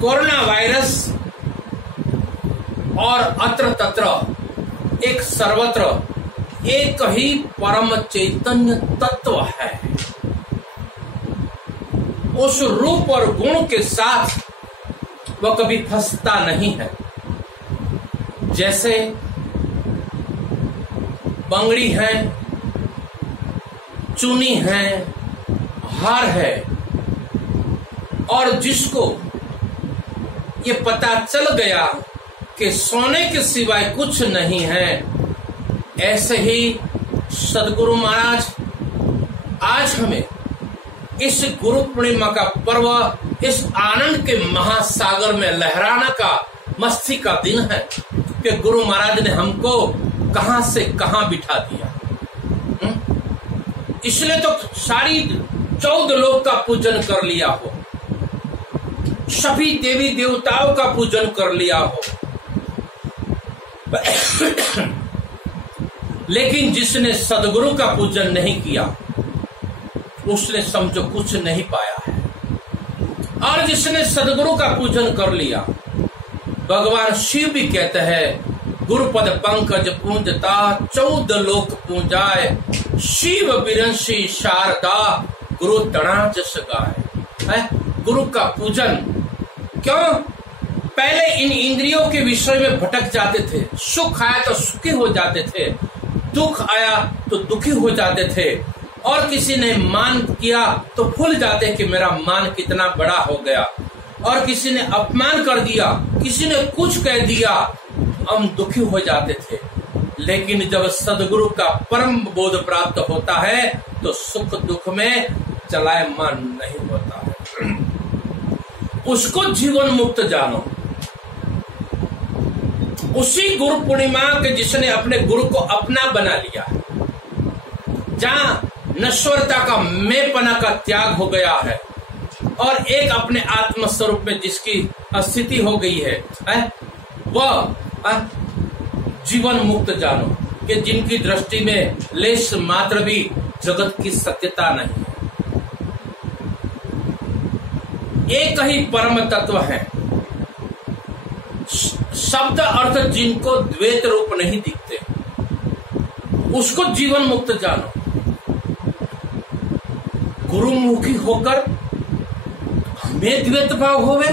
Corona virus और अत्र तत्र एक सर्वत्र एक ही परम चैतन्य तत्व है। उस रूप और गुण के साथ वह कभी फंसता नहीं है। जैसे बंगड़ी है, चुनी है, हार है, और जिसको ये पता चल गया कि सोने के सिवाय कुछ नहीं है, ऐसे ही सदगुरु महाराज आज हमें इस गुरु पूर्णिमा का पर्व इस आनंद के महासागर में लहराना का मस्ती का दिन है कि गुरु महाराज ने हमको कहां से कहां बिठा दिया। इसलिए तो सारी 14 लोक का पूजन कर लिया हो, सभी देवी देवताओं का पूजन कर लिया हो, लेकिन जिसने सदगुरु का पूजन नहीं किया उसने समझो कुछ नहीं पाया है। और जिसने सदगुरु का पूजन कर लिया, भगवान शिव भी कहते हैं गुरुपद पंकज पूंजता 14 लोक पूजाए, शिव बिरंशी शारदा गुरु तना जस गाए। गुरु का पूजन क्यों? पहले इन इंद्रियों के विषय में भटक जाते थे, सुख आया तो सुखी हो जाते थे, दुख आया तो दुखी हो जाते थे, और किसी ने मान किया तो भूल जाते कि मेरा मान कितना बड़ा हो गया, और किसी ने अपमान कर दिया, किसी ने कुछ कह दिया, हम दुखी हो जाते थे। लेकिन जब सदगुरु का परम बोध प्राप्त होता है तो सुख दुख में चलायमान नहीं होता है। उसको जीवन मुक्त जानो। उसी गुरु पूर्णिमा के जिसने अपने गुरु को अपना बना लिया, जहां नश्वरता का मेपना का त्याग हो गया है और एक अपने आत्म स्वरूप में जिसकी स्थिति हो गई है, वह जीवन मुक्त जानो कि जिनकी दृष्टि में लेश मात्र भी जगत की सत्यता नहीं है। एक ही परम तत्व है, शब्द अर्थ जिनको द्वैत रूप नहीं दिखते, उसको जीवन मुक्त जानो। गुरुमुखी होकर हमें द्वैत भाव होवे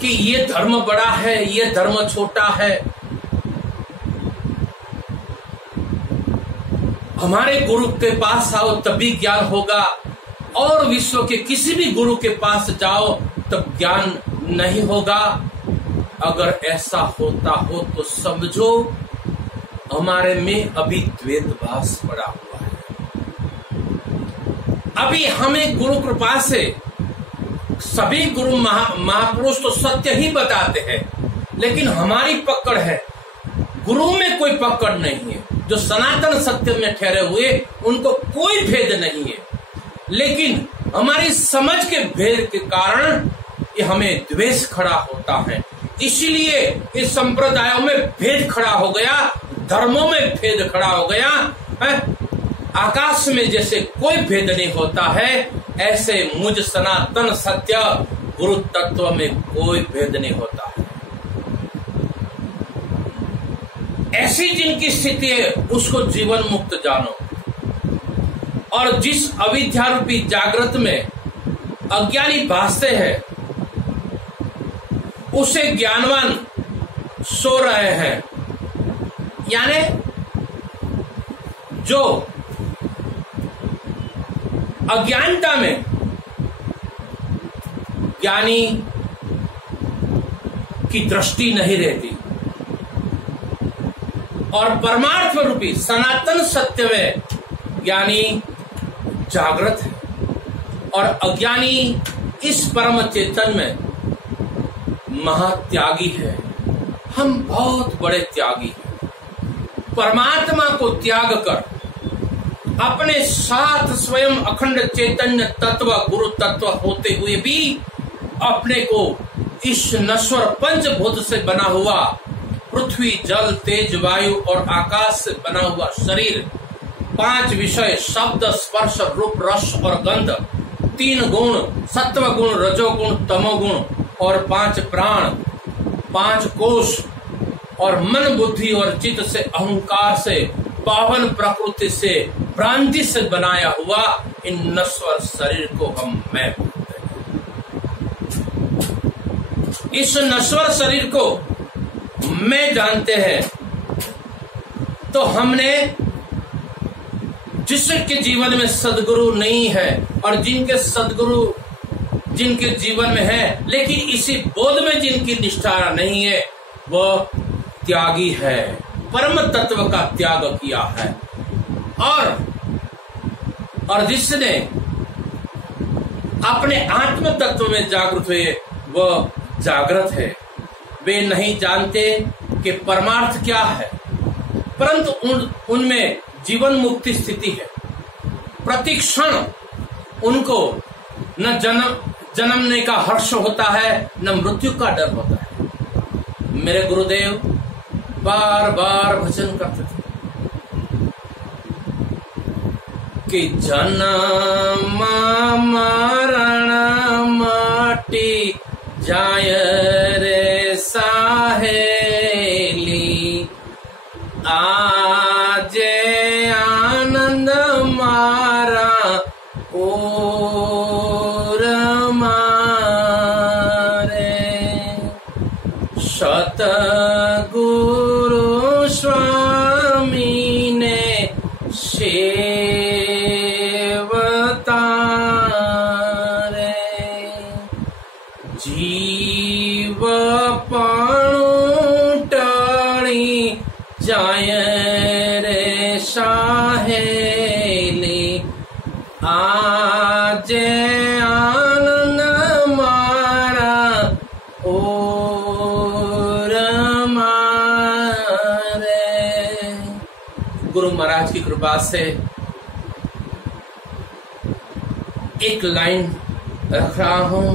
कि ये धर्म बड़ा है, ये धर्म छोटा है। हमारे गुरु के पास आओ तभी ज्ञान होगा, और विश्व के किसी भी गुरु के पास जाओ तब ज्ञान नहीं होगा। अगर ऐसा होता हो तो समझो हमारे में अभी द्वैत भास पड़ा हुआ है। अभी हमें गुरु कृपा से सभी गुरु महापुरुष तो सत्य ही बताते हैं, लेकिन हमारी पकड़ है, गुरु में कोई पकड़ नहीं है। जो सनातन सत्य में ठहरे हुए उनको कोई भेद नहीं है, लेकिन हमारी समझ के भेद के कारण ये हमें द्वेष खड़ा होता है। इसीलिए इस संप्रदायों में भेद खड़ा हो गया, धर्मों में भेद खड़ा हो गया है। आकाश में जैसे कोई भेद नहीं होता है, ऐसे मुझ सनातन सत्य गुरु तत्व में कोई भेद नहीं होता है। ऐसी जिनकी स्थिति है उसको जीवन मुक्त जानो। और जिस अविद्या रूपी जागृत में अज्ञानी भासते हैं, उसे ज्ञानवान सो रहे हैं। यानी जो अज्ञानता में ज्ञानी की दृष्टि नहीं रहती, और परमार्थ रूपी सनातन सत्य में ज्ञानी जागृत है, और अज्ञानी इस परम चेतन में महात्यागी है। हम बहुत बड़े त्यागी हैं। परमात्मा को त्याग कर अपने साथ स्वयं अखंड चैतन्य तत्व गुरु तत्व होते हुए भी अपने को इस नश्वर पंचभूत से बना हुआ पृथ्वी जल तेज वायु और आकाश से बना हुआ शरीर, 5 विषय शब्द स्पर्श रूप रस और गंध 3 गुण, सत्व गुण, रजोगुण, तमोगुण और 5 प्राण, 5 कोश और मन, बुद्धि और चित्त से, अहंकार से, पावन प्रकृति से, भ्रांति से बनाया हुआ इन नश्वर शरीर को हम मैं बोलते हैं। इस नश्वर शरीर को मैं जानते हैं तो हमने, जिसके जीवन में सदगुरु नहीं है और जिनके सदगुरु जिनके जीवन में है लेकिन इसी बोध में जिनकी निष्ठा नहीं है, वह त्यागी है, परम तत्व का त्याग किया है। और जिसने अपने आत्म तत्व में जागृत हुए वह जागृत है। वे नहीं जानते कि परमार्थ क्या है, परंतु उनमें जीवन मुक्ति स्थिति है। प्रति क्षण उनको न जन्मने का हर्ष होता है, न मृत्यु का डर होता है। मेरे गुरुदेव बार बार भजन करते थे कि जन्म मरण माटी जाय रे साहेली, आजे आनंद मारा और मारे। सतगुरु स्वामी ने सेवतारे, जीव पाणु टाणी जाय रे साहेली, आजे आनंद मारा और मारे। गुरु महाराज की कृपा से एक लाइन रख रहा हूं।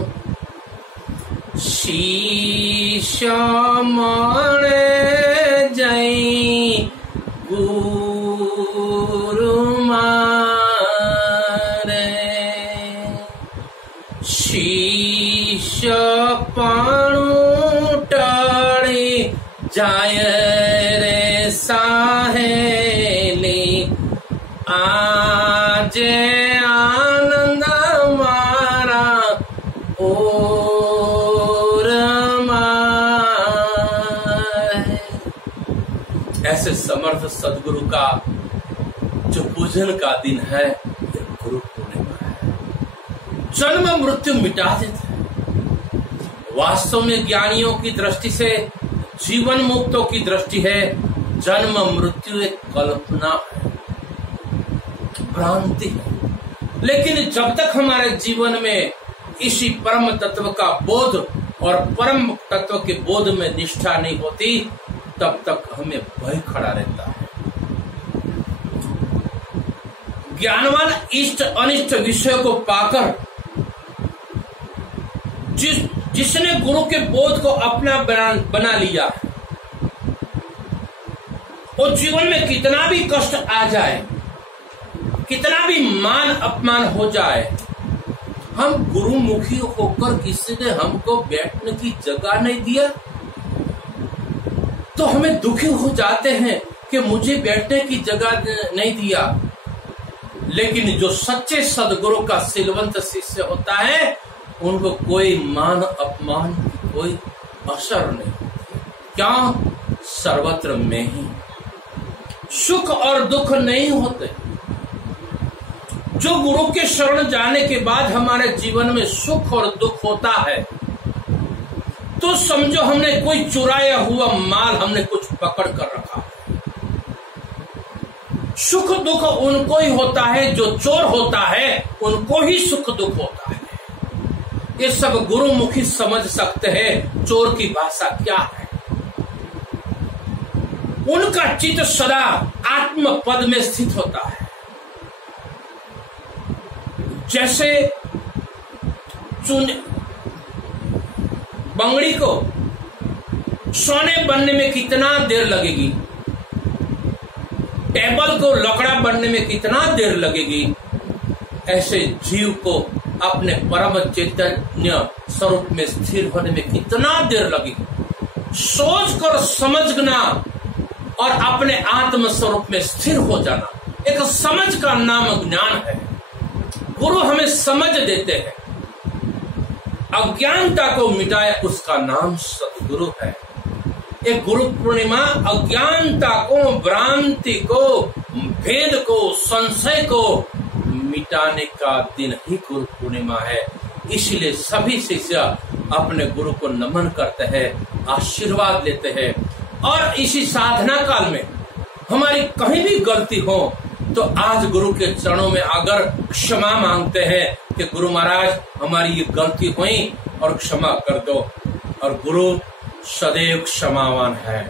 शीश मारे जई गुरु मारे, शीश पाणु टाड़ी जाय रे साहेली, आजे आनंद मारा और मारे। ऐसे समर्थ सदगुरु का जो पूजन का दिन है ये गुरु पूर्णिमा है। जन्म मृत्यु मिटा देता है। वास्तव में ज्ञानियों की दृष्टि से, जीवन मुक्तों की दृष्टि है, जन्म मृत्यु एक कल्पना है, भ्रांति है। लेकिन जब तक हमारे जीवन में इसी परम तत्व का बोध और परम तत्व के बोध में निष्ठा नहीं होती, तब तक हमें भय खड़ा रहता है। ज्ञानवान इष्ट अनिष्ट विषय को पाकर जिसने गुरु के बोध को अपना बना लिया, और जीवन में कितना भी कष्ट आ जाए, कितना भी मान अपमान हो जाए, हम गुरुमुखी होकर किसी ने हमको बैठने की जगह नहीं दिया तो हमें दुखी हो जाते हैं कि मुझे बैठने की जगह नहीं दिया। लेकिन जो सच्चे सदगुरु का सिलवंत शिष्य होता है, उनको कोई मान अपमान की कोई असर नहीं होती। क्या? सर्वत्र में ही सुख और दुख नहीं होते। जो गुरु के शरण जाने के बाद हमारे जीवन में सुख और दुख होता है, तो समझो हमने कोई चुराया हुआ माल हमने कुछ पकड़ कर रखा। सुख दुख उनको ही होता है, जो चोर होता है उनको ही सुख दुख होता है। ये सब गुरुमुखी समझ सकते हैं चोर की भाषा क्या है। उनका चित्त सदा आत्म पद में स्थित होता है। जैसे बंगड़ी को सोने बनने में कितना देर लगेगी, टेबल को लकड़ा बनने में कितना देर लगेगी, ऐसे जीव को अपने परम चैतन्य स्वरूप में स्थिर होने में कितना देर लगी, सोच कर समझना और अपने आत्म स्वरूप में स्थिर हो जाना, एक समझ का नाम ज्ञान है। गुरु हमें समझ देते हैं, अज्ञानता को मिटाए उसका नाम सदगुरु है। एक गुरु पूर्णिमा अज्ञानता को, भ्रांति को, भेद को, संशय को मिटाने का दिन ही गुरु पूर्णिमा है। इसलिए सभी शिष्य अपने गुरु को नमन करते हैं, आशीर्वाद लेते हैं। और इसी साधना काल में हमारी कहीं भी गलती हो तो आज गुरु के चरणों में आकर क्षमा मांगते हैं कि गुरु महाराज हमारी ये गलती हुई और क्षमा कर दो। और गुरु सदैव क्षमावान है।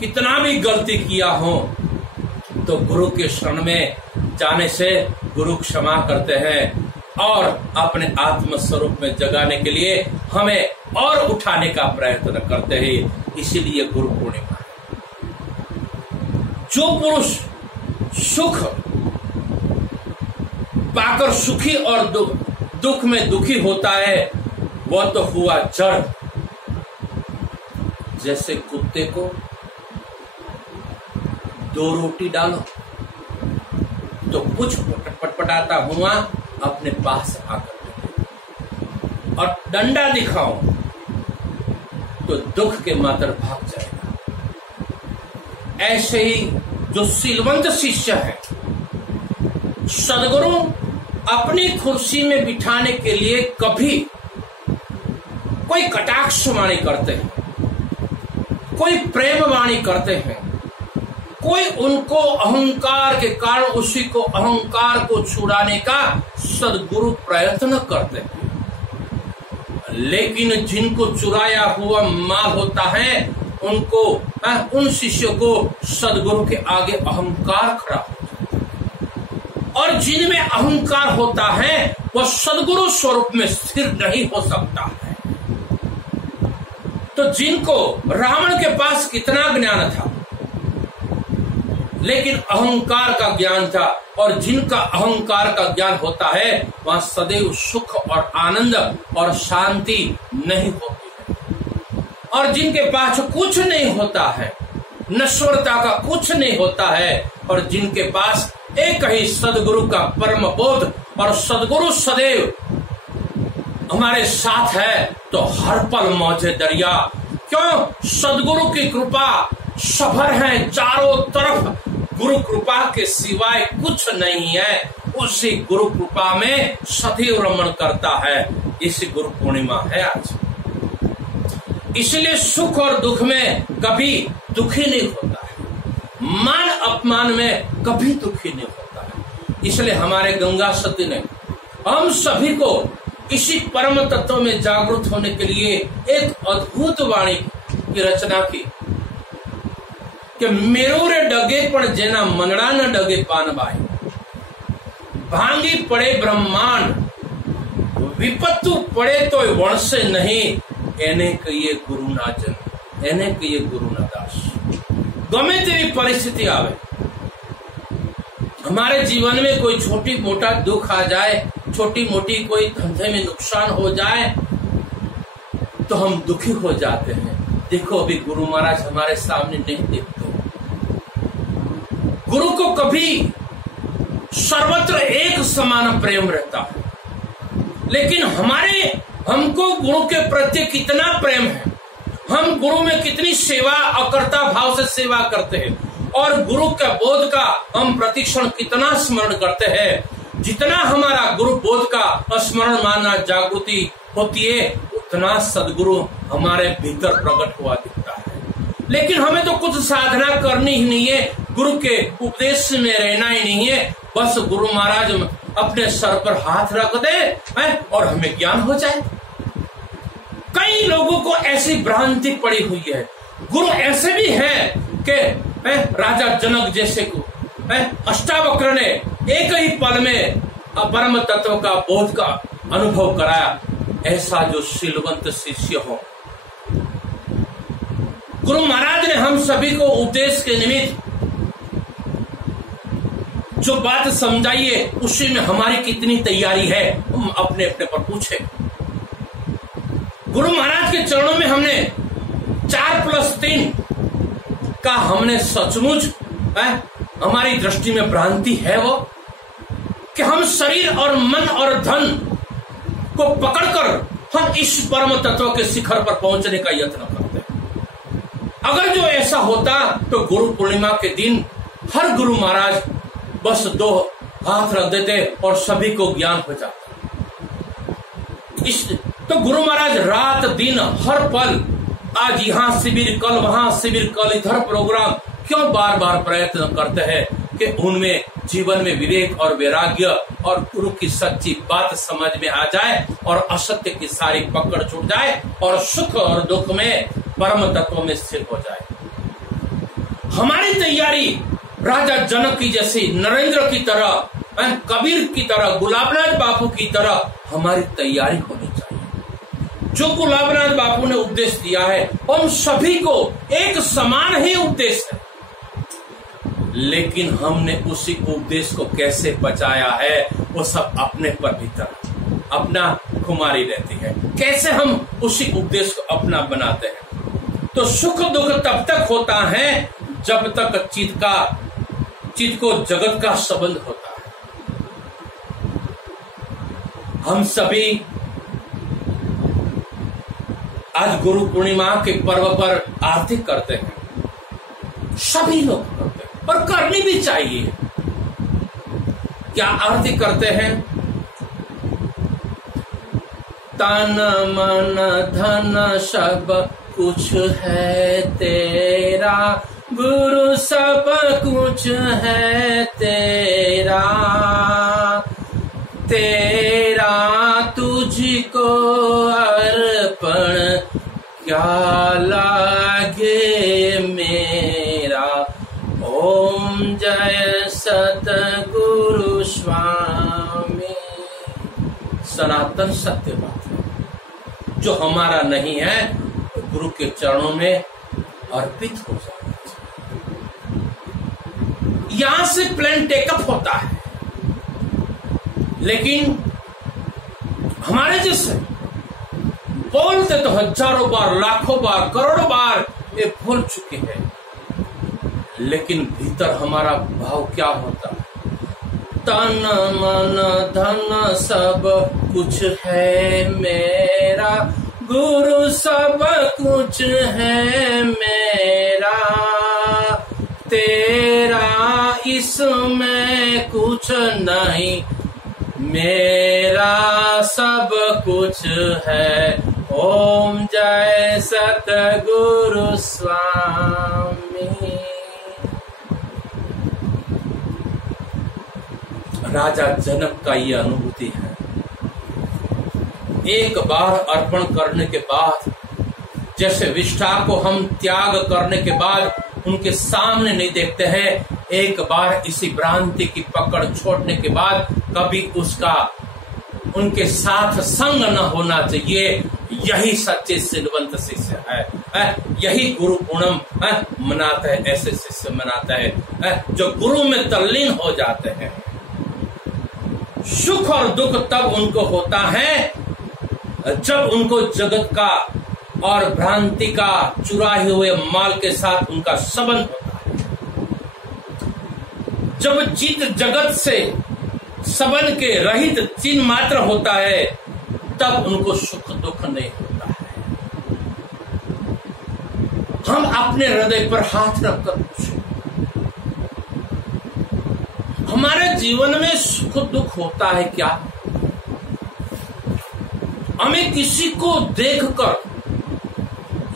कितना भी गलती किया हो तो गुरु के शरण में जाने से गुरु क्षमा करते हैं और अपने आत्म स्वरूप में जगाने के लिए हमें और उठाने का प्रयत्न करते हैं। इसीलिए गुरु पूर्णिमा है। जो पुरुष सुख पाकर सुखी और दुख में दुखी होता है वह तो हुआ जड़। जैसे कुत्ते को 2 रोटी डालो तो कुछ पटपटाता हुआ अपने पास आकर और डंडा दिखाओ तो दुख के मातर भाग जाएगा। ऐसे ही जो सीलवंत शिष्य है, सदगुरु अपनी कुर्सी में बिठाने के लिए कभी कोई कटाक्ष वाणी करते हैं, कोई प्रेम वाणी करते हैं, कोई उनको अहंकार के कारण उसी को अहंकार को छुड़ाने का सदगुरु प्रयत्न करते हैं। लेकिन जिनको चुराया हुआ माल होता है उनको उन शिष्यों को सदगुरु के आगे अहंकार खड़ा होता है। और जिनमें अहंकार होता है वह सदगुरु स्वरूप में स्थिर नहीं हो सकता है। तो जिनको रावण के पास कितना ज्ञान था लेकिन अहंकार का ज्ञान था, और जिनका अहंकार का ज्ञान होता है वहां सदैव सुख और आनंद और शांति नहीं होती है। और जिनके पास कुछ नहीं होता है, नश्वरता का कुछ नहीं होता है, और जिनके पास एक ही सदगुरु का परम बोध और सदगुरु सदैव हमारे साथ है तो हर पल मौजे दरिया। क्यों? सदगुरु की कृपा सफर है चारों तरफ। गुरु कृपा के सिवाय कुछ नहीं है। उसी गुरु कृपा में सदैव रमण करता है। इसी गुरु पूर्णिमा है आज। इसलिए सुख और दुख में कभी दुखी नहीं होता है, मान अपमान में कभी दुखी नहीं होता है। इसलिए हमारे गंगा सती ने हम सभी को इसी परम तत्व में जागरूक होने के लिए एक अद्भुत वाणी की रचना की कि मेरो रे डगे पण जेना मनड़ा न डगे पानबाई, भांगी पड़े ब्रह्मांड विपत्तु पड़े तो वणसे नहीं, एने कहिए गुरु ना जन, एने कहिए गुरु ना दास। गमे तेरी परिस्थिति आवे, हमारे जीवन में कोई छोटी मोटा दुख आ जाए, छोटी मोटी कोई धंधे में नुकसान हो जाए तो हम दुखी हो जाते हैं। देखो अभी गुरु महाराज हमारे सामने नहीं देखते। गुरु को कभी सर्वत्र एक समान प्रेम रहता है, लेकिन हमको गुरु के प्रति कितना प्रेम है, हम गुरु में कितनी सेवा अकर्ता भाव से सेवा करते हैं, और गुरु के बोध का हम प्रतिक्षण कितना स्मरण करते हैं। जितना हमारा गुरु बोध का स्मरण मानना जागृति होती है उतना सदगुरु हमारे भीतर प्रकट हुआ दिखता है। लेकिन हमें तो कुछ साधना करनी ही नहीं है, गुरु के उपदेश में रहना ही नहीं है, बस गुरु महाराज अपने सर पर हाथ रख दे और हमें ज्ञान हो जाए। कई लोगों को ऐसी भ्रांति पड़ी हुई है। गुरु ऐसे भी हैं कि राजा जनक जैसे को अष्टावक्र ने एक ही पल में परम तत्व का बोध का अनुभव कराया। ऐसा जो शीलवंत शिष्य हो, गुरु महाराज ने हम सभी को उपदेश के निमित्त जो बात समझाइए उसी में हमारी कितनी तैयारी है, हम अपने अपने पर पूछे। गुरु महाराज के चरणों में हमने 4+3 का हमने सचमुच हमारी दृष्टि में भ्रांति है वो कि हम शरीर और मन और धन को पकड़कर हम इस परम तत्व के शिखर पर पहुंचने का यत्न करते हैं। अगर जो ऐसा होता तो गुरु पूर्णिमा के दिन हर गुरु महाराज बस 2 हाथ रख देते और सभी को ज्ञान हो जाता। तो गुरु महाराज रात दिन हर पल, आज यहाँ शिविर, कल वहां शिविर, कल इधर प्रोग्राम, क्यों बार बार प्रयत्न करते हैं कि उनमें जीवन में विवेक और वैराग्य और गुरु की सच्ची बात समझ में आ जाए और असत्य की सारी पकड़ छूट जाए और सुख और दुख में परम तत्व में स्थिर हो जाए। हमारी तैयारी राजा जनक की जैसी, नरेंद्र की तरह, कबीर की तरह, गुलाबनाथ बापू की तरह हमारी तैयारी होनी चाहिए। जो गुलाबनाथ बापू ने उपदेश दिया है हम सभी को एक समान ही उपदेश है, लेकिन हमने उसी उपदेश को कैसे बचाया है वो सब अपने पर भीतर अपना खुमारी रहती है। कैसे हम उसी उपदेश को अपना बनाते हैं। तो सुख दुख तब तक होता है जब तक चित्त को जगत का संबंध होता है। हम सभी आज गुरु पूर्णिमा के पर्व पर आरती करते हैं, सभी लोग करते हैं और करनी भी चाहिए। क्या आरती करते हैं? तन मन धन सब कुछ है तेरा, गुरु सब कुछ है तेरा, तेरा तुझको अर्पण क्या लागे मेरा। ओम जय सतगुरु स्वामी। सनातन सत्य बात है, जो हमारा नहीं है गुरु के चरणों में अर्पित हो जाना चाहिए। यहां से प्लेन टेकअप होता है, लेकिन हमारे जैसे बोलते तो हजारों बार, लाखों बार, करोड़ों बार ये भूल चुके हैं, लेकिन भीतर हमारा भाव क्या होता है? तन मन धन सब कुछ है मेरा, गुरु सब कुछ है मेरा, तेरा इसमें कुछ नहीं, मेरा सब कुछ है। ओम जय सतगुरु स्वामी। राजा जनक का ये अनुभूति है। एक बार अर्पण करने के बाद, जैसे विष्ठा को हम त्याग करने के बाद उनके सामने नहीं देखते हैं, एक बार इसी भ्रांति की पकड़ छोड़ने के बाद कभी उसका उनके साथ संग न होना चाहिए। यही सच्चे सिद्धवंत शिष्य है। यही गुरु पूर्णम मनाता है, ऐसे शिष्य मनाता है जो गुरु में तल्लीन हो जाते हैं। सुख और दुख तब उनको होता है जब उनको जगत का और भ्रांति का चुराए हुए माल के साथ उनका संबंध होता है। जब चित्त जगत से संबंध के रहित चिन्ह मात्र होता है, तब उनको सुख दुख नहीं होता है। हम अपने हृदय पर हाथ रखकर पूछें, हमारे जीवन में सुख दुख होता है क्या? हमें किसी को देखकर,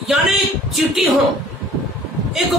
यानी चिट्ठी हो, एक